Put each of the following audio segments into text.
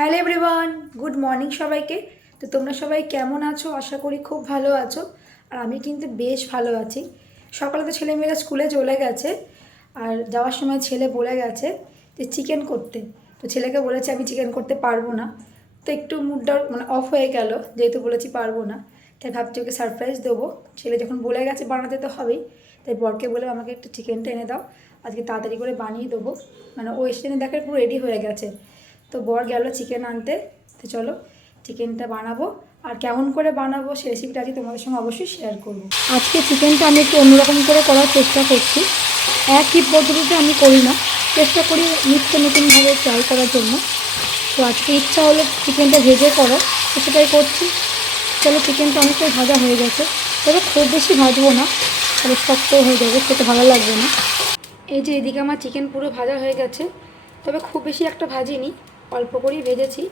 Hello everyone, good morning সবাইকে। তো তোমরা সবাই কেমন আছো? আশা করি খুব ভালো আছো। আর আমি কিন্তু বেশ ভালো আছি। সকালে তো ছেলেমেয়েরা স্কুলে চলে গেছে, আর যাওয়ার সময় ছেলে বলে গেছে যে চিকেন করতে। তো ছেলেকে বলেছে আমি চিকেন করতে পারবো না। তো একটু মুডটা অফ হয়ে গেল, যেহেতু বলেছি পারবো না। তাই ভাবছি ওকে সারপ্রাইজ দেবো। ছেলে যখন বলে গেছে বানাতে তো হবেই। তাই বরকে বলে আমাকে একটু চিকেনটা এনে দাও, আজকে তাড়াতাড়ি করে বানিয়ে দেবো। ও এসে দেখার পুরো রেডি হয়ে গেছে। তো বর গেল চিকেন আনতে। তো চলো চিকেনটা বানাবো, আর কেমন করে বানাবো সেই রেসিপিটা আজকে তোমাদের সঙ্গে অবশ্যই শেয়ার করবো। আজকে চিকেনটা আমি একটু অন্যরকম করে করার চেষ্টা করছি। একই পদ্ধতিতে আমি করি না, চেষ্টা করি নিত্য নতুনভাবে ট্রাই করার জন্য। তো আজকে ইচ্ছা হলো চিকেনটা ভেজে করো, তো সেটাই করছি। চলো চিকেনটা অনেকটাই ভাজা হয়ে গেছে, তবে খুব বেশি ভাজবো না, তাহলে শক্ত হয়ে যাবে, খেতে ভালো লাগবে না। এই যে এদিকে আমার চিকেন পুরো ভাজা হয়ে গেছে, তবে খুব বেশি একটা ভাজিনি, অল্প করেই ভেজেছি।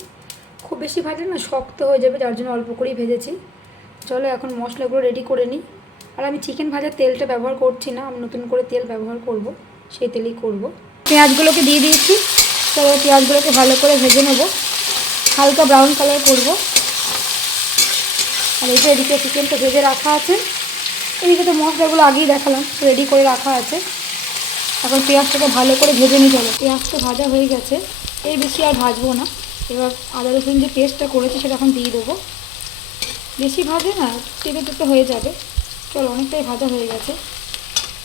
খুব বেশি ভাজলে না শক্ত হয়ে যাবে, যার জন্য অল্প করেই ভেজেছি। চলো এখন মশলাগুলো রেডি করে নিই। আর আমি চিকেন ভাজার তেলটা ব্যবহার করছি না, আমি নতুন করে তেল ব্যবহার করব, সেই তেলেই করব। পেঁয়াজগুলোকে দিয়ে দিয়েছি। চলো পেঁয়াজগুলোকে ভালো করে ভেজে নেব, হালকা ব্রাউন কালার করব। আর এই যে এদিকে চিকেনটা ভেজে রাখা আছে, এদিকে তো মশলাগুলো আগেই দেখালাম, রেডি করে রাখা আছে। এখন পেঁয়াজটাকে ভালো করে ভেজে নিতে হবে। পেঁয়াজটা ভাজা হয়ে গেছে, এর বেশি আর ভাজবো না। এবার আদা রসুন যে পেস্টটা করেছি সেটা এখন দিয়ে দেবো। বেশি ভাজে না, তেতে তেতে হয়ে যাবে। চলো অনেকটাই ভাজা হয়ে গেছে,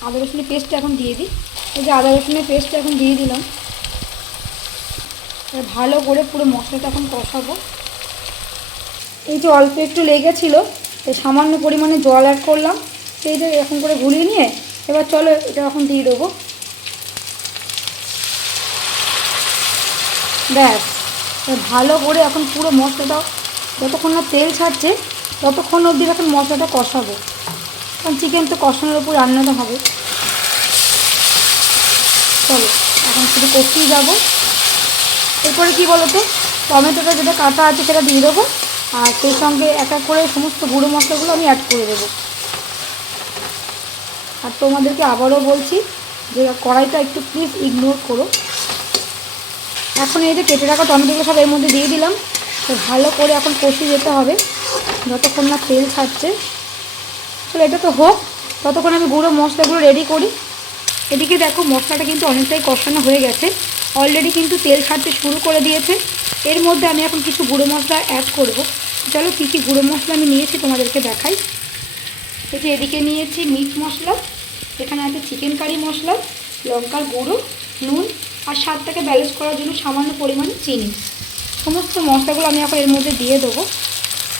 আদা রসুনের পেস্টটা এখন দিয়ে দিই। এই যে আদা রসুনের পেস্টটা এখন দিয়ে দিলাম। এবার ভালো করে পুরো মশলাটা এখন কষাবো। এই যে অল্প একটু লেগেছিলো, তাই সামান্য পরিমাণে জল অ্যাড করলাম। সেই যে এরকম করে ঘুরিয়ে নিয়ে এবার চলো এটা এখন দিয়ে দেবো। ব্যাস, ভালো করে এখন পুরো মশলাটা যতক্ষণ না তেল ছাড়ছে ততক্ষণ অবধি এখন মশলাটা কষাবো, কারণ চিকেন তো কষানোর উপর রান্নাটা হবে। চলো এখন শুধু কষিয়ে যাবো। এরপরে কী বলো তো, টমেটোটা যেটা কাটা আছে সেটা দিয়ে দেবো, আর সেই সঙ্গে এক এক করে সমস্ত গুঁড়ো মশলাগুলো আমি অ্যাড করে দেবো। আর তোমাদেরকে আবারও বলছি যে কড়াইটা একটু প্লিজ ইগনোর করো। এখন এই যে কেটে রাখা টমেটোগুলো সব এর মধ্যে দিয়ে দিলাম। তো ভালো করে এখন কষিয়ে যেতে হবে যতক্ষণ না তেল ছাড়ছে। চলো এটা তো হোক, ততক্ষণ আমি গুঁড়ো মশলাগুলো রেডি করি। এদিকে দেখো মশলাটা কিন্তু অনেকটাই কষানো হয়ে গেছে, অলরেডি কিন্তু তেল ছাড়তে শুরু করে দিয়েছে। এর মধ্যে আমি এখন কিছু গুঁড়ো মশলা অ্যাড করব। চলো কী কী গুঁড়ো মশলা আমি নিয়েছি তোমাদেরকে দেখাই। এই যে এদিকে নিয়েছি মিট মশলা, এখানে আছে চিকেন কারি মশলা, লঙ্কার গুঁড়ো, নুন, আর স্বাদটাকে ব্যালেন্স করার জন্য সামান্য পরিমাণে চিনি। সমস্ত মশলাগুলো আমি এখন এর মধ্যে দিয়ে দেবো।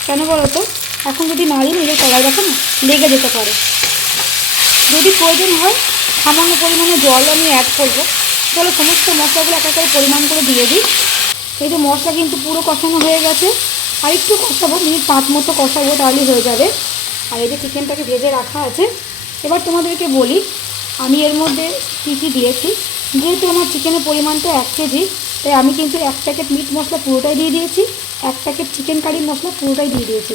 কেন বলো তো, এখন যদি নাড়ি নিলে কড়াই দেখো না লেগে যেতে পারে। যদি প্রয়োজন হয় সামান্য পরিমাণে জল আমি অ্যাড করবো। চলো সমস্ত মশলাগুলো এক করে পরিমাণ করে দিয়ে দিই। এই যে মশলা কিন্তু পুরো কষানো হয়ে গেছে, আর একটু কষাবো, মিনিট 5 মতো কষাবো, তাহলেই হয়ে যাবে। আর এই যে চিকেনটাকে ভেজে রাখা আছে। এবার তোমাদেরকে বলি আমি এর মধ্যে কী কী দিয়েছি। যেহেতু আমার চিকেনের পরিমাণটা 1 কেজি, তাই আমি কিন্তু 1 প্যাকেট মিট মশলা পুরোটাই দিয়ে দিয়েছি, 1 প্যাকেট চিকেন কারি মশলা পুরোটাই দিয়ে দিয়েছি।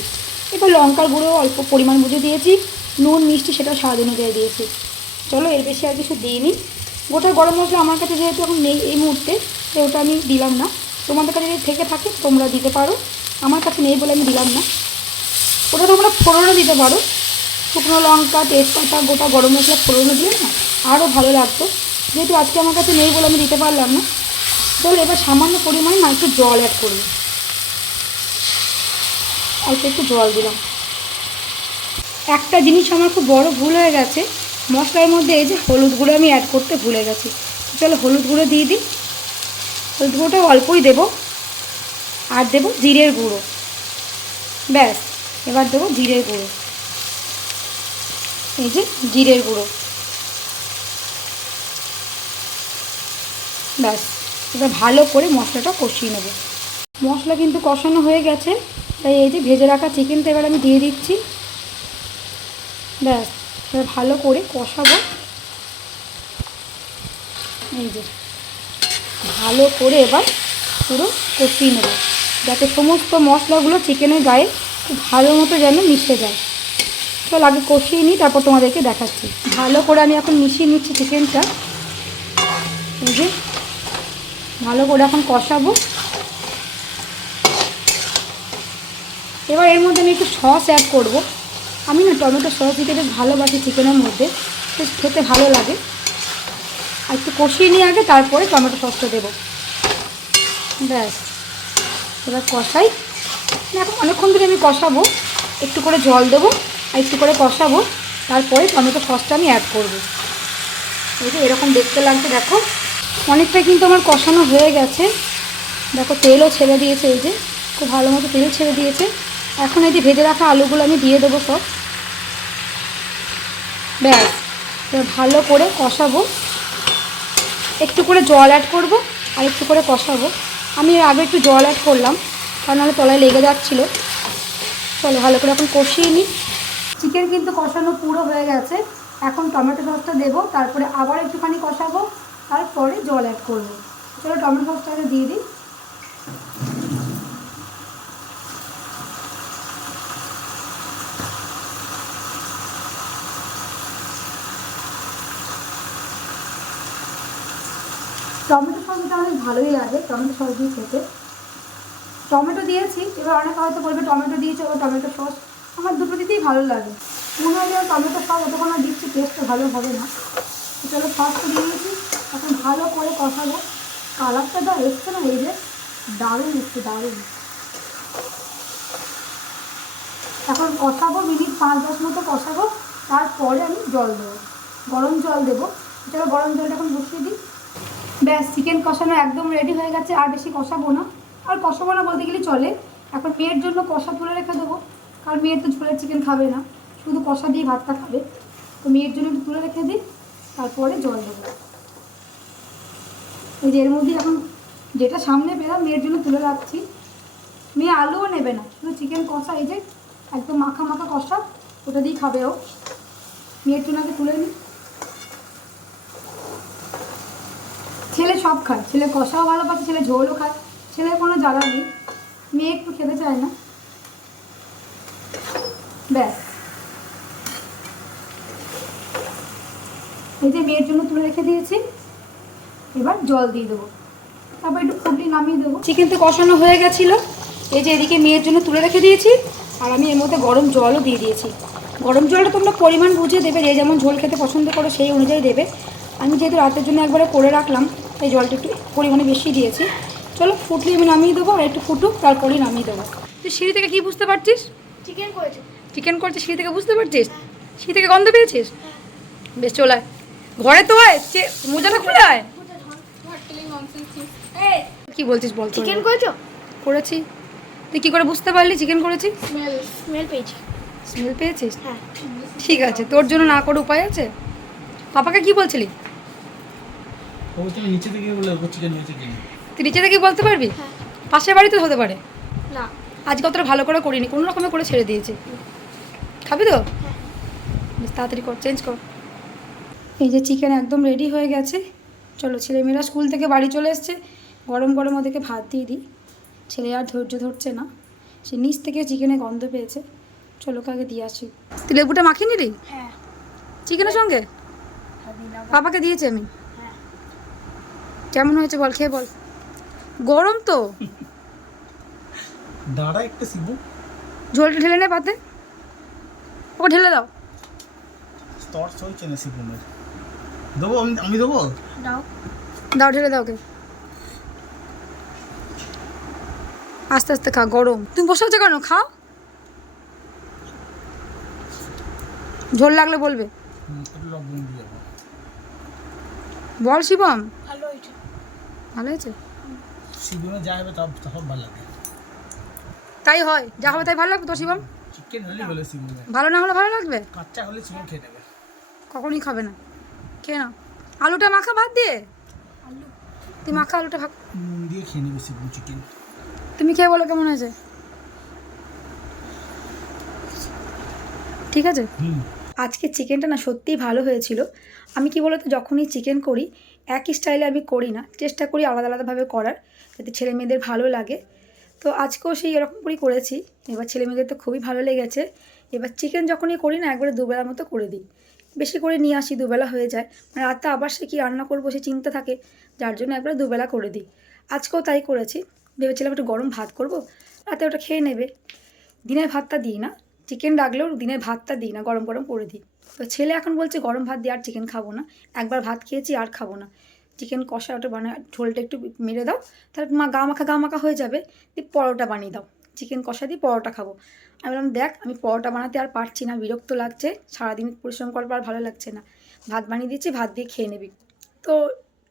এবার লঙ্কার গুঁড়ো অল্প পরিমাণ বুঝে দিয়েছি, নুন মিষ্টি সেটা স্বাদ অনুযায়ী দিয়েছি। চলো এর বেশি আর কিছু দিইনি। গোটা গরম মশলা আমার কাছে যেহেতু এখন নেই এই মুহূর্তে, তো ওটা আমি দিলাম না। তোমাদের কাছে যদি থেকে থাকে তোমরা দিতে পারো, আমার কাছে নেই বলে আমি দিলাম না। ওটা তোমরা ফোড়নও দিতে পারো, শুকনো লঙ্কা, তেজপাতা, গোটা গরম মশলা ফোড়নও দিলে না আরও ভালো লাগতো। যেহেতু আজকে আমার কাছে নেই বলে আমি দিতে পারলাম না। চলো এবার সামান্য পরিমাণে না একটু জল অ্যাড করবো, অল্প একটু জল দিলাম। একটা জিনিস আমার খুব বড় ভুল হয়ে গেছে, মশলার মধ্যে এই যে হলুদ গুঁড়ো আমি অ্যাড করতে ভুলে গেছি। চলো হলুদ গুঁড়ো দিয়ে দিই, হলুদ গুঁড়োটা অল্পই দেবো। আর দেবো জিরের গুঁড়ো, ব্যাস। এবার দেবো জিরের গুঁড়ো, এই যে জিরের গুঁড়ো, ব্যাস। এবার ভালো করে মশলাটা কষিয়ে নেব। মশলা কিন্তু কষানো হয়ে গেছে, তাই এই যে ভেজে রাখা চিকেনটা এবার আমি দিয়ে দিচ্ছি, ব্যাস। এবার ভালো করে কষাবো। এই যে ভালো করে এবার পুরো কষিয়ে নেব, যাতে সমস্ত মশলাগুলো চিকেনের গায়ে খুব ভালো মতো যেন মিশে যায়। চল আগে কষিয়ে নিই, তারপর তোমাদেরকে দেখাচ্ছি। ভালো করে আমি এখন মিশিয়ে নিচ্ছি চিকেনটা। এই যে ভালো করে এখন কষাবো। এবার এর মধ্যে আমি একটু সস অ্যাড করব। আমি না টমেটো সস দিতে বেশ ভালোবাসি চিকেনের মধ্যে, বেশ খেতে ভালো লাগে। আর একটু কষিয়ে নিয়ে আগে তারপরে টমেটো সসটা দেবো। ব্যাস, এবার কষাই। এখন অনেকক্ষণ ধরে আমি কষাবো, একটু করে জল দেবো আর একটু করে কষাবো, তারপরে টমেটো সসটা আমি অ্যাড করবো। এই যে এরকম দেখতে লাগছে, দেখো অনেকটা কিন্তু আমার কষানো হয়ে গেছে। দেখো তেলও ছেড়ে দিয়েছে, এই যে খুব ভালো মতো তেল ছেড়ে দিয়েছে। এখন এই যে ভেজে রাখা আলুগুলো আমি দিয়ে দেবো সব। ব্যাস, এবার ভালো করে কষাবো, একটু করে জল অ্যাড করব আর একটু করে কষাবো। আমি এর আগে একটু জল অ্যাড করলাম, কারণ নাহলে তলায় লেগে যাচ্ছিলো। চলো ভালো করে এখন কষিয়ে নিই। চিকেন কিন্তু কষানো পুরো হয়ে গেছে। এখন টমেটো সসটা দেবো, তারপরে আবার একটুখানি কষাবো, তারপরে জল অ্যাড করবো। চলো টমেটো সসটাকে দিয়ে দিই। টমেটো সসটা অনেক ভালোই লাগে, টমেটো সস দিয়ে খেতে। টমেটো দিয়েছি, এবার অনেকে হয়তো বলবে টমেটো দিয়েছে এবার টমেটো সস। আমার দুটো দিতেই ভালো লাগে। মনে হয় যে টমেটো সস অতক্ষণ আর দিচ্ছি, টেস্টটা ভালো হবে না। চলো সসটা দিয়ে দিয়েছি, এখন ভালো করে কষাবো। কালারটা যা এসছে না, এই যে দারুণ এসছে, দারুণ। এখন কষাবো, মিনিট 5-10 মতো কষাবো, তারপরে আমি জল দেবো, গরম জল দেবো। চলো গরম জলটা এখন বসিয়ে দিই। ব্যাস, চিকেন কষানো একদম রেডি হয়ে গেছে। আর বেশি কষাবো না, আর কষাবো না বলতে গেলে চলে। এখন মেয়ের জন্য কষা তুলে রেখে দেবো, কারণ মেয়ের তো ঝোলের চিকেন খাবে না, শুধু কষা দিয়ে ভাতটা খাবে। তো মেয়ের জন্য একটু তুলে রেখে দিই, তারপরে জল দেবো। এই যে এর মধ্যে এখন যেটা সামনে পেলাম মেয়ের জন্য তুলে রাখছি। মেয়ে আলুও নেবে না, শুধু চিকেন কষা, এই যে একদম মাখা মাখা কষা, ওটা দিয়েই খাবে ও। মেয়ের জন্য আগে তুলে নিই। ছেলে সব খায়, ছেলে কষাও ভালোবাসে, ছেলে ঝোলও খায়, ছেলের কোনো জ্বালা নেই। মেয়ে একটু খেতে চায় না। ব্যাস, এই যে মেয়ের জন্য তুলে রেখে দিয়েছি। এবার জল দিয়ে দেবো, তারপর একটু ফুটিয়ে নামিয়ে দেবো। চিকেন তো কষানো হয়ে গেছিলো। এই যে এদিকে মেয়ের জন্য তুলে রেখে দিয়েছি, আর আমি এর মধ্যে গরম জলও দিয়ে দিয়েছি। গরম জলটা তোমরা পরিমাণ বুঝে দেবে, যে যেমন ঝোল খেতে পছন্দ করো সেই অনুযায়ী দেবে। আমি যেহেতু রাতের জন্য একবারে করে রাখলাম, তাই জলটা একটু পরিমাণে বেশি দিয়েছি। চলো ফুটলে আমি নামিয়ে দেবো, আর একটু ফুটুক, তারপরেই নামিয়ে দেবো। তুই সিঁড়ি থেকে কি বুঝতে পারছিস? চিকেন করেছে। চিকেন করছিস, সিঁড়ি থেকে বুঝতে পারছিস? সিঁড়ি থেকে গন্ধ পেয়েছিস? বেশ, চলে আয় ঘরে, তো আয়, মোজাটা খুলে আয়। কি বলছিস বল? চিকেন করেছো? করেছি। তুই কি করে বুঝতে পারলি চিকেন করেছি? স্মেল পেয়েছি। স্মেল পেয়েছিস? হ্যাঁ। ঠিক আছে, তোর জন্য না করে উপায় আছে? পাপাকে কি বলছিলি? ও তুমি নিচে থেকে বলে ওপর চিকেন হয়েছে কি? তুই নিচে থেকে বলতে পারবি? হ্যাঁ। পাশের বাড়িতে হতে পারে। না, আজকে অতটা ভালো করে করিনি, কোনো রকমে করে ছেড়ে দিয়েছি। খাবি তো? বেশ তাড়াতাড়ি কর, চেঞ্জ কর। এই যে চিকেন একদম রেডি হয়ে গেছে। চলো, ছেলেমেয়েরা স্কুল থেকে বাড়ি চলে এসছে, গরম গরম ওদেরকে ভাত দিয়ে দিই। ছেলে আর ধৈর্য ধরছে না, সে নিচ থেকে চিকেনে গন্ধ পেয়েছে। চলো আগে দিয়ে আসি। তুই লেবুটা মাখিয়ে নিলি হ্যাঁ, চিকেনের সঙ্গে? পাপাকে দিয়েছি আমি। হ্যাঁ। কেমন হয়েছে বল, খেয়ে বল। গরম তো। দাঁড়া একটা সিবু ঝোলটা ঢেলে নে পাতে, ওকে ঢেলে দাও। স্তর হয়েছে না সিবুনের। দেবো আমি দেবো। দাও। দাও, ঢেলে দাও ওকে। আস্তে আস্তে খা, গরম। তুমি বসে আছো কেন? খাও। ঝোল লাগলে বলবে। একটু লবণ দিয়ে দেবো। বল শিবম, ভালো হয়েছে। ভালো হয়েছে? সিবুনে যা হবে তা সব ভালো লাগে। তাই হয়, যা হবে তাই ভালো লাগবে তো শিবম? চিকেন হলে হলে সিবুনে ভালো না হলে ভালো লাগবে? কাঁচা হলে চিকেন খেয়ে নেবে। কখনই খাবে না, খেয়ে নাও। আলুটা মাখা ভাত দিয়ে, আলু তুই মাখা আলুটা ভাগ। নুন দিয়ে খেয়ে নেবে সিবুন চিকেন। তুমি খেয়ে বলো কেমন হয়েছে। ঠিক আছে। আজকে চিকেনটা না সত্যিই ভালো হয়েছিল। আমি কি বলতো, যখনই চিকেন করি একই স্টাইলে আমি করি না, চেষ্টা করি আলাদা আলাদাভাবে করার, যাতে ছেলে মেয়েদের ভালো লাগে। তো আজকেও সেই এরকম করেই করেছি। এবার ছেলে মেয়েদের তো খুবই ভালো লেগেছে। এবার চিকেন যখনই করি না, একবারে দুবেলার মতো করে দিই, বেশি করে নিয়ে আসি, দুবেলা হয়ে যায়। মানে রাতে আবার সে কী রান্না করবো সে চিন্তা থাকে, যার জন্য একবারে দুবেলা করে দিই। আজকেও তাই করেছি, ভেবেছিলাম একটু গরম ভাত করব, রাতে ওটা খেয়ে নেবে। দিনের ভাতটা দিই না, চিকেন রাখলেও দিনের ভাতটা দিই না, গরম গরম করে দিই। তো ছেলে এখন বলছে গরম ভাত দিয়ে আর চিকেন খাবো না, একবার ভাত খেয়েছি আর খাবো না, চিকেন কষা ওটা বানায় ঝোলটা একটু মেরে দাও, তাহলে মা গা মাখা হয়ে যাবে, দিয়ে পরোটা বানিয়ে দাও, চিকেন কষা দিয়ে পরোটা খাবো। আমি বললাম দেখ আমি পরোটা বানাতে আর পারছি না, বিরক্ত লাগছে, সারাদিন পরিশ্রম করার পর ভালো লাগছে না, ভাত বানিয়ে দিচ্ছি, ভাত দিয়ে খেয়ে নিবি। তো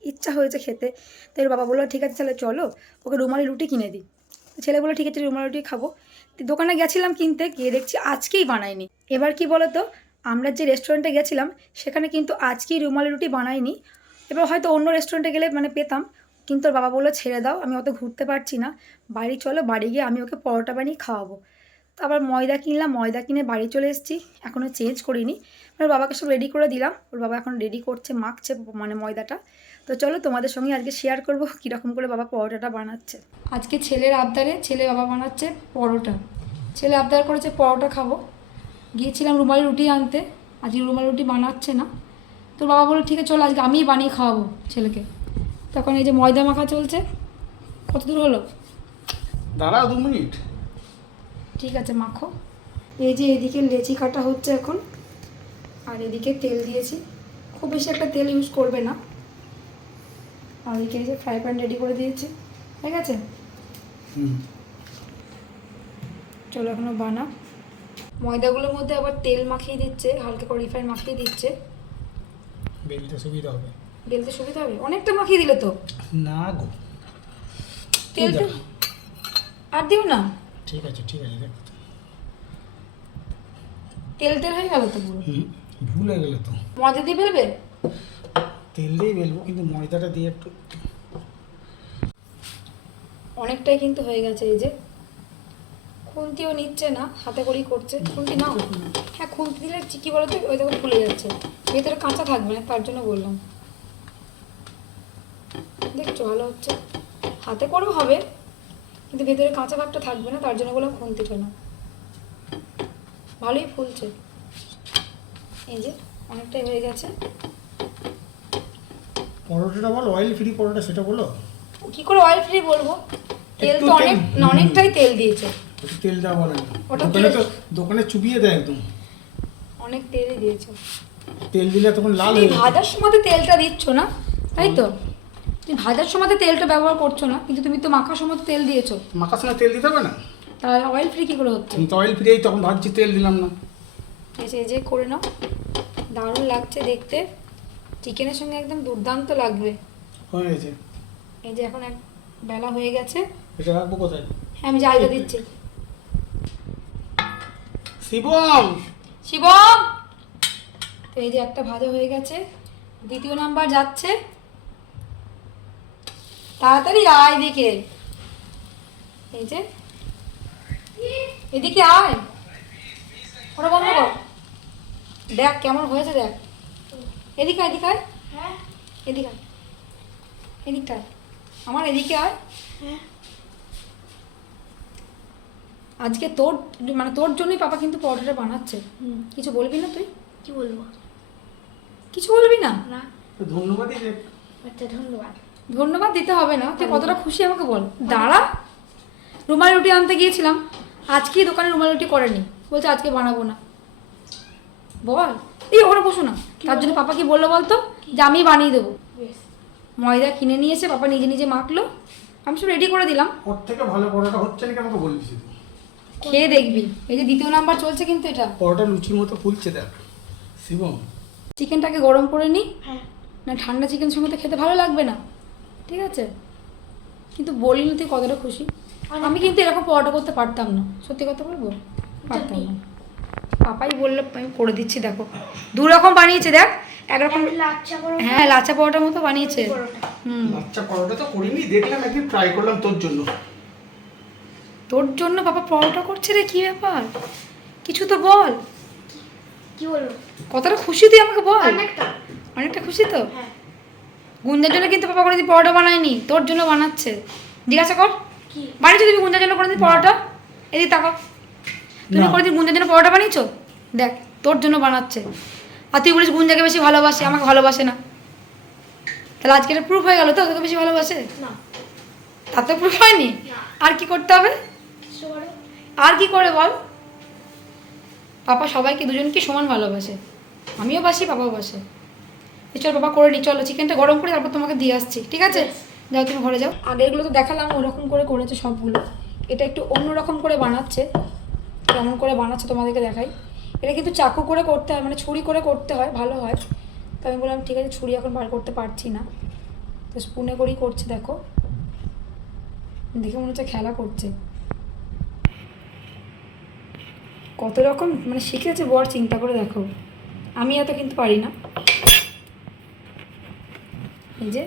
ইচ্ছা হয়েছে খেতে, তো এর বাবা বললো ঠিক আছে তাহলে চলো ওকে রুমালি রুটি কিনে দিই। ছেলে বললো ঠিক আছে রুমালি রুটি খাবো। তো দোকানে গেছিলাম কিনতে, গিয়ে দেখছি আজকেই বানায়নি। এবার কি বলো তো, আমরা যে রেস্টুরেন্টে গেছিলাম সেখানে কিন্তু আজকেই রুমালি রুটি বানায়নি। এবার হয়তো অন্য রেস্টুরেন্টে গেলে মানে পেতাম, কিন্তু ওর বাবা বললো ছেড়ে দাও, আমি অত ঘুরতে পারছি না, বাড়ি চলো, বাড়ি গিয়ে আমি ওকে পরোটা বানিয়ে খাওয়াবো। তো আবার ময়দা কিনলাম, ময়দা কিনে বাড়ি চলে এসেছি, এখনও চেঞ্জ করিনি। ওর বাবাকে সব রেডি করে দিলাম, ওর বাবা এখন রেডি করছে, মাখছে মানে ময়দাটা। তো চলো তোমাদের সঙ্গে আজকে শেয়ার করবো কীরকম করে বাবা পরোটাটা বানাচ্ছে। আজকে ছেলের আবদারে ছেলে বাবা বানাচ্ছে পরোটা, ছেলে আবদার করেছে পরোটা খাবো। গিয়েছিলাম রুমালি রুটি আনতে, আজকে রুমালি রুটি বানাচ্ছে না, তো বাবা বললো ঠিক আছে চলো আজকে আমিই বানিয়ে খাওয়াবো ছেলেকে। তখন এই যে ময়দা মাখা চলছে, কত দূর হলো? দাঁড়াও 2 মিনিট। ঠিক আছে মাখো। এই যে এদিকে লেচি কাটা হচ্ছে এখন, আর এদিকে তেল দিয়েছি, খুব বেশি একটা তেল ইউজ করবে না। আর এদিকে এই যে ফ্রাই প্যান রেডি করে দিয়েছি, ঠিক আছে। চলো এখনো বানা। ময়দাগুলোর মধ্যে আবার তেল মাখিয়ে দিচ্ছে, হালকা করে রিফাইন মাখিয়ে দিচ্ছে, বেলতে সুবিধা হবে। বেলতে সুবিধা হবে, অনেকটা মাখিয়ে দিলে তো। না গো, তেলটা আর দিও না। ঠিক আছে দেখো তো। তেল হয়ে গেল তো পুরো। ভুলে গেলে তো। ময়দা দিয়ে বেলবে? তেল দিয়ে বেলবো, কিন্তু ময়দাটা দিয়ে একটু। অনেকটাই কিন্তু হয়ে গেছে। এই যে খুন্তিও নিচ্ছে না, হাতে করেই করছে। খুন্তি নাও। হ্যাঁ খুন্তি দিলে কী বলো তো, ওই দেখো ফুলে যাচ্ছে, ভেতরে কাঁচা থাকবে না, তার জন্য বললাম। দেখছো ভালো হচ্ছে, হাতে করেও হবে কিন্তু ভেতরে কাঁচা ভাবটা থাকবে না, তার জন্য বললাম খুন্তিটা না। ভালোই ফুলছে। এই যে অনেকটাই হয়ে গেছে। পরোটাটা বলো, অয়েল ফ্রি পরোটা সেটা বলো। কি করে অয়েল ফ্রি বলবো, তেল তো অনেকটাই তেল দিয়েছে। তেল দেওয়া বলে না, ওটা দোকানে তো দোকানে চুবিয়ে দেয় একদম, অনেক তেলই দিয়েছে। তেল দিলে তখন লাল তুমি হয়ে যায়। ভাজার সময় তেলটা দিচ্ছ না, তাই তো? তুমি ভাজার সময় তেলটা ব্যবহার করছো না, কিন্তু তুমি তো মাখার সময় তেল দিয়েছো। মাখার সময় তেল দিতে হবে না? তাহলে অয়েল ফ্রি কী করে হচ্ছে? আমি তো অয়েল ফ্রি, তখন ভাবছি তেল দিলাম না। এই যে করে নাও, দারুণ লাগছে দেখতে, চিকেনের সঙ্গে একদম দুর্দান্ত লাগবে। হয়ে গেছে। এই যে এখন এক বেলা হয়ে গেছে। এটা রাখবো কোথায়? হ্যাঁ আমি জায়গা দিচ্ছি। শিবম। তো এই যে একটা ভাজা হয়ে গেছে, দ্বিতীয় নাম্বার যাচ্ছে। তাড়াতাড়ি আয় এদিকে, এই যে এদিকে আয়, ওটা বন্ধ কর। দেখ কেমন হয়েছে দেখ, এদিকে আয়, এদিকে আয়, হ্যাঁ এদিকে আয়, এদিকটা আয়, আমার এদিকে আয়। হ্যাঁ আজকে তোর জন্যই পাপা কিন্তু পরোটাটা বানাচ্ছে। কিছু বলবি না তুই? কি বলবো? কিছু বলবি না? না। ধন্যবাদই দেখ। আচ্ছা ধন্যবাদ। ধন্যবাদ দিতে হবে না, তুই কতটা খুশি আমাকে বল। দাঁড়া, রুমালি রুটি আনতে গিয়েছিলাম, আজকেই দোকানে রুমালি রুটি করেনি, বলছে আজকে বানাবো না। বল, এই ওখানে বসো না। তার জন্য পাপা কি বললো বলতো, যে আমি বানিয়ে দেবো। বেশ। ময়দা কিনে নিয়ে এসে পাপা নিজে মাখলো, আমি সব রেডি করে দিলাম। ওর থেকে ভালো পরোটা হচ্ছে নাকি আমাকে বলবি শুধু। খেয়ে দেখবি। এই যে দ্বিতীয় নাম্বার চলছে কিন্তু এটা। পরোটা লুচির মতো ফুলছে দেখ শিবম। চিকেনটাকে গরম করে নিই, হ্যাঁ না ঠান্ডা চিকেন সঙ্গে তো খেতে ভালো লাগবে না, ঠিক আছে? কিন্তু বলিনি তুই কতটা খুশি। আমি কিন্তু এরকম পরোটা করতে পারতাম না, সত্যি কথা বলবো, পারতাম না। পাপাই বললো আমি করে দিচ্ছি। দেখো 2 রকম বানিয়েছে, দেখ একরকম, লাচ্ছা পরোটা। হ্যাঁ লাচা পরোটার মতো বানিয়েছে। আচ্ছা পরোটা তো করিনি, দেখলাম একদিন ট্রাই করলাম তোর জন্য। তোর জন্য পাপা পরোটা করছে রে, কি ব্যাপার? কিছু তো বল, কি বলবো? কতটা খুশি তুই আমাকে বল। অনেকটা খুশি তো। হ্যাঁ। গুঞ্জার জন্য কিন্তু পাপা কোনোদিন পরোটা বানায়নি, তোর জন্য বানাচ্ছে। জিজ্ঞাসা কর কি? বানিয়েছো তুমি গুঞ্জার জন্য কোনোদিন পরোটা? এদিকে তাকাও, তুমি না। কোনোদিন গুঞ্জার জন্য পরোটা বানিয়েছো? দেখ তোর জন্য বানাচ্ছে। আর তুই বলিস গুঞ্জাকে বেশি ভালোবাসে, আমাকে ভালোবাসে না। তাহলে আজকে এটা প্রুফ হয়ে গেল তো, তোকে বেশি ভালোবাসে। না। তাতে প্রুফ হয়নি, না। আর কি করতে হবে? কিছু করো। আর কি করে বল, পাপা সবাইকে দুজনকে সমান ভালোবাসে, আমিও বাসি পাপাও বাসে। চল বাবা করে নি, চলো চিকেনটা গরম করে তারপর তোমাকে দিয়ে আসছি, ঠিক আছে? যাও তুমি ঘরে যাও। আগেরগুলো তো দেখালাম ওরকম করে করেছে সবগুলো, এটা একটু অন্যরকম করে বানাচ্ছে। কেমন করে বানাচ্ছে তোমাদেরকে দেখাই। এটা কিন্তু চাকু করে করতে হয়, মানে ছুরি করে করতে হয়, ভালো হয়। তো আমি বললাম ঠিক আছে, ছুরি এখন বার করতে পারছি না, তো স্পুনে করেই করছে। দেখো দেখে মনে হচ্ছে খেলা করছে। কত রকম মানে শিখেছে বর, চিন্তা করে দেখো। আমি এত কিন্তু পারি না। এই যে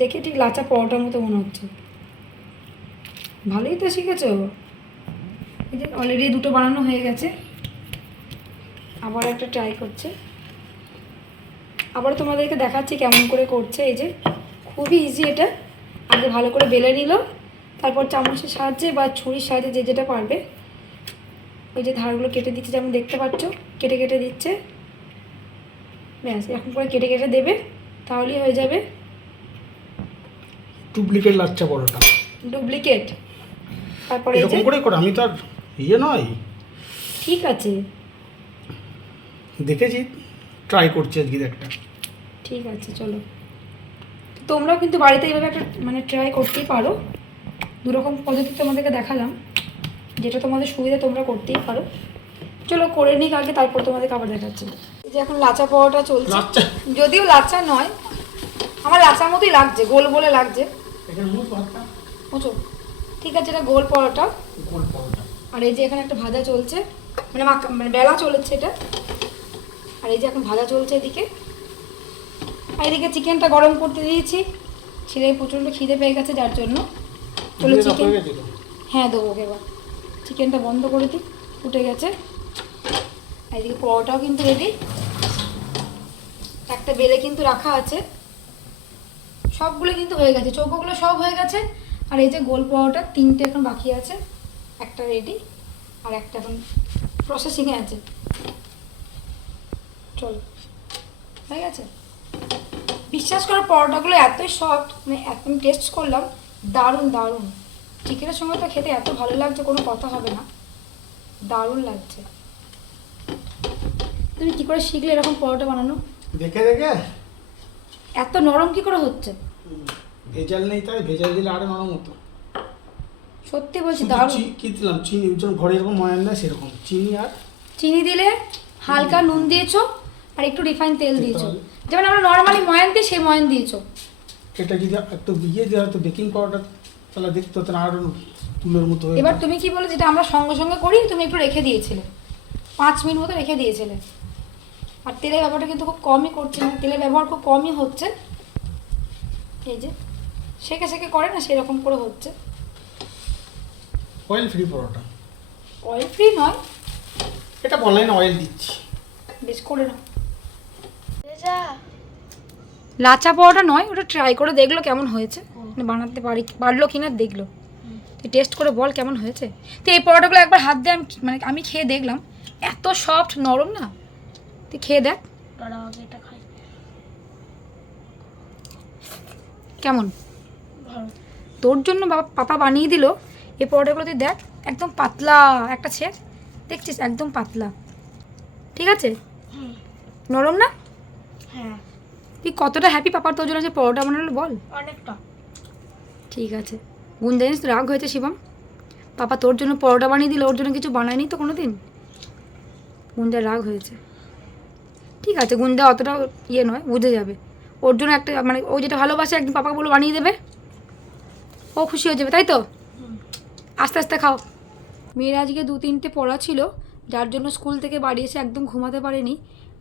দেখে ঠিক লাচা পরোটার মতো মনে হচ্ছে। ভালোই তো শিখেছো। এই যে অলরেডি দুটো বানানো হয়ে গেছে, আবার একটা ট্রাই করছে। আবার তোমাদেরকে দেখাচ্ছি কেমন করে করছে। এই যে খুবই ইজি এটা। আগে ভালো করে বেলে নিল, তারপর চামচের সাহায্যে বা ছুরির সাহায্যে যে যেটা পারবে ওই যে ধারগুলো কেটে দিচ্ছে, যেমন দেখতে পাচ্ছ কেটে কেটে দিচ্ছে। ব্যাস এখন করে কেটে কেটে দেবে, তাহলেই হয়ে যাবে ডুপ্লিকেট লাচ্চা পরোটা। ডুপ্লিকেট। তারপরে এই যে এরকম করে করে আমি তো আর ইয়ে নয়, ঠিক আছে, দেখেছি, ট্রাই করছি আজকে একটা। ঠিক আছে চলো। তোমরাও কিন্তু বাড়িতে এইভাবে একটা মানে ট্রাই করতেই পারো। দুরকম পদ্ধতি তোমাদেরকে দেখালাম, যেটা তোমাদের সুবিধা তোমরা করতেই পারো। চলো করে নিক আগে, তারপর তোমাদেরকে আবার দেখাচ্ছি। এই যে এখন লাচা পরোটা চলছে, লাচ্চা যদিও লাচা নয়, আমার লাচার মতোই লাগছে, গোল গোলে লাগছে। এখানে মুখ ভাতটা বুঝো, ঠিক আছে, এটা গোল পরোটা। গোল পরোটা। আর এই যে এখানে একটা ভাজা চলছে, মানে মানে বেলা চলেছে এটা। আর এই যে এখন ভাজা চলছে এদিকে। আর এদিকে চিকেনটা গরম করতে দিয়েছি, ছেলে প্রচণ্ড খিদে পেয়ে গেছে যার জন্য। চলো চিকেন, হ্যাঁ দেবো এবার। চিকেনটা বন্ধ করে দিই, ফুটে গেছে। আর এদিকে পরোটাও কিন্তু রেডি, একটা বেলে কিন্তু রাখা আছে। সবগুলো কিন্তু হয়ে গেছে, চৌকোগুলো সব হয়ে গেছে। আর এই যে গোল পরোটা তিনটে এখন বাকি আছে, একটা রেডি আর একটা এখন প্রসেসিংয়ে আছে। চলো হয়ে গেছে। বিশ্বাস করো পরোটাগুলো এতই সফট, মানে এত আমি টেস্ট করলাম, দারুণ দারুণ। চিকেনের সঙ্গে তো খেতে এত ভালো লাগছে, কোনো কথা হবে না, দারুণ লাগছে। তুমি কি করে শিখলে এরকম পরোটা বানানো? দেখে দেখে। এত নরম কি করে হচ্ছে? ভেজাল নেই, তাই ভেজাল দিলে আরো নরম হতো। সত্যি বলছি দারুণ। কি দিলাম? চিনি, যেমন ঘরে এরকম ময়ান দেয় সেরকম চিনি। আর চিনি দিলে, হালকা নুন দিয়েছো, আর একটু রিফাইন তেল দিয়েছো, যেমন আমরা নর্মালি ময়ান দিই সেই ময়ান দিয়েছো। এটা যদি একটু ইয়ে দেওয়া হতো বেকিং পাউডার, তাহলে দেখতে হতো না আরো তুলোর মতো হয়ে। এবার তুমি কি বলো, যেটা আমরা সঙ্গে সঙ্গে করি তুমি একটু রেখে দিয়েছিলে, 5 মিনিট মতো রেখে দিয়েছিলে। আর তেলের ব্যবহারটা কিন্তু খুব কমই করছে, না তেলের ব্যবহার খুব কমই হচ্ছে। এই যে সেকে সেকে করে না সেরকম করে হচ্ছে। অয়েল ফ্রি পরোটা। অয়েল ফ্রি নয়, এটা বলাই না, অয়েল দিচ্ছি। বেশ করে না। যা লাচা পরোটা নয়, ওটা ট্রাই করে দেখলো কেমন হয়েছে, মানে বানাতে পারলো কিনা দেখলো। তুই টেস্ট করে বল কেমন হয়েছে। তো এই পরোটাগুলো একবার হাত দিয়ে আমি খেয়ে দেখলাম, এত সফট নরম না। তুই খেয়ে দেখ দাঁড়া আগে এটা খাই। কেমন। ভালো। তোর জন্য পাপা বানিয়ে দিল এই পরোটাগুলো, তুই দেখ একদম পাতলা একটা ছেড়, দেখছিস একদম পাতলা, ঠিক আছে, হুম। নরম না। হ্যাঁ তুই কতটা হ্যাপি পাপার তোর জন্য যে পরোটা বানালো বল। অনেকটা। ঠিক আছে, গুণ জানিস তো রাগ হয়েছে শিবম, পাপা তোর জন্য পরোটা বানিয়ে দিল, ওর জন্য কিছু বানায়নি তো কোনো দিন। গুঞ্জার রাগ হয়েছে, ঠিক আছে, গুঞ্জা অতটা ইয়ে নয়, বুঝে যাবে। ওর জন্য একটা মানে ও যেটা ভালোবাসে একদিন পাপাকে বলে বানিয়ে দেবে, ও খুশি হয়ে যাবে, তাই তো। আস্তে আস্তে খাও। মেয়ের আজকে 2-3টে পড়া ছিল, যার জন্য স্কুল থেকে বাড়ি এসে একদম ঘুমাতে পারেনি।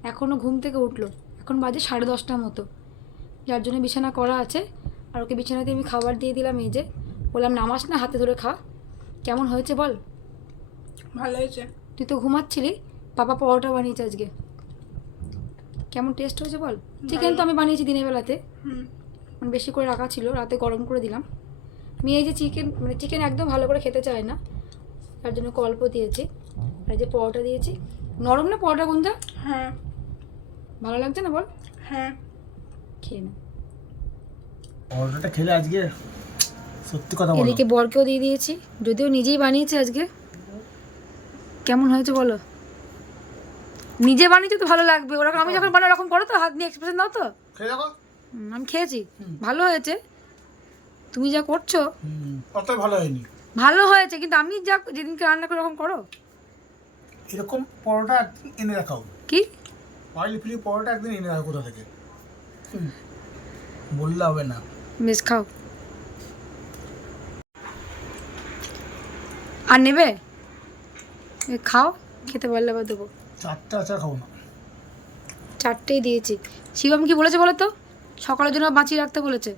এখনও ঘুম থেকে উঠলো, এখন বাজে 10:30 মতো, যার জন্য বিছানা করা আছে। আর ওকে বিছানাতে আমি খাবার দিয়ে দিলাম। এই যে বললাম নামাস না, হাতে ধরে খা। কেমন হয়েছে বল। ভালো হয়েছে। তুই তো ঘুমাচ্ছিলি, পাপা পরোটা বানিয়েছে আজকে, কেমন টেস্ট হয়েছে বল। চিকেন তো আমি বানিয়েছি দিনের বেলাতে, মানে বেশি করে রাখা ছিল, রাতে গরম করে দিলাম। মেয়ে এই যে চিকেন একদম ভালো করে খেতে চায় না, তার জন্য অল্প দিয়েছি। আর এই যে পরোটা দিয়েছি, নরম না পরোটা গুঞ্জা? হ্যাঁ ভালো লাগছে না বল। হ্যাঁ খেয়ে না। পরোটাটা খেলে আজকে সত্যি কথা বলো। এদিকে বরকেও দিয়ে দিয়েছি, যদিও নিজেই বানিয়েছে আজকে। কেমন হয়েছে বলো? নিজে বানিয়েছো তো ভালো লাগবে, ওরকম আমি যখন বানাই ওরকম করো তো, হাত নিয়ে এক্সপ্রেশন দাও তো। খেয়ে দেখো। আমি খেয়েছি, ভালো হয়েছে। তুমি যা করছো অতই ভালো হয়নি। ভালো হয়েছে, কিন্তু আমি যা যেদিনকে রান্না করে ওরকম করো। এরকম পরোটা একদিন এনে রাখাও, কি অয়েল ফ্রি পরোটা একদিন এনে রাখো কোথা থেকে, বললে হবে না। বেশ, খাও। আর নেবে? খাও, খেতে পারলে আবার দেবো। 4টা আচার খাবো না। 4টেই দিয়েছি। শিবম কি বলেছে বলো তো? সকালের জন্য বাঁচিয়ে রাখতে বলেছে,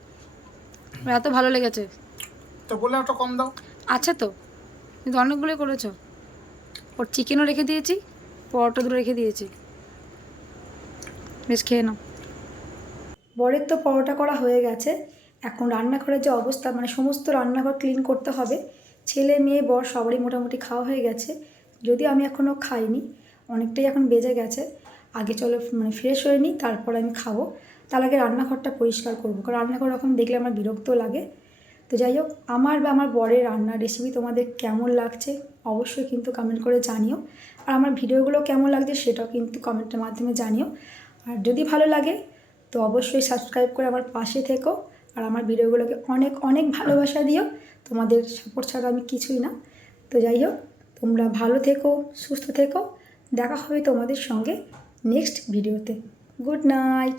ওর এত ভালো লেগেছে। তো বললে একটা কম দাও। আছে তো, কিন্তু অনেকগুলোই করেছো। ওর চিকেনও রেখে দিয়েছি, পরোটা দুটো রেখে দিয়েছি। বেশ, খেয়ে নাও। বরের তো পরোটা করা হয়ে গেছে। এখন রান্নাঘরের যে অবস্থা, মানে সমস্ত রান্নাঘর ক্লিন করতে হবে। ছেলে মেয়ে বর সবারই মোটামুটি খাওয়া হয়ে গেছে, যদিও আমি এখনও খাইনি, অনেকটাই এখন বেজে গেছে। আগে চলো মানে ফ্রেশ হয়ে নিই, তারপর আমি খাবো। তার আগে রান্নাঘরটা পরিষ্কার করবো, কারণ রান্নাঘর এখন দেখলে আমার বিরক্ত লাগে। তো যাই হোক, আমার বা আমার বরের রান্নার রেসিপি তোমাদের কেমন লাগছে অবশ্যই কিন্তু কমেন্ট করে জানিও। আর আমার ভিডিওগুলো কেমন লাগছে সেটাও কিন্তু কমেন্টের মাধ্যমে জানিও। আর যদি ভালো লাগে তো অবশ্যই সাবস্ক্রাইব করে আমার পাশে থেকো, আর আমার ভিডিওগুলোকে অনেক অনেক ভালোবাসা দিও। তোমাদের সাপোর্ট ছাড়া আমি কিছুই না। তো যাই হোক, তোমরা ভালো থেকো, সুস্থ থেকো। দেখা হবে তোমাদের সঙ্গে নেক্সট ভিডিওতে। Good night.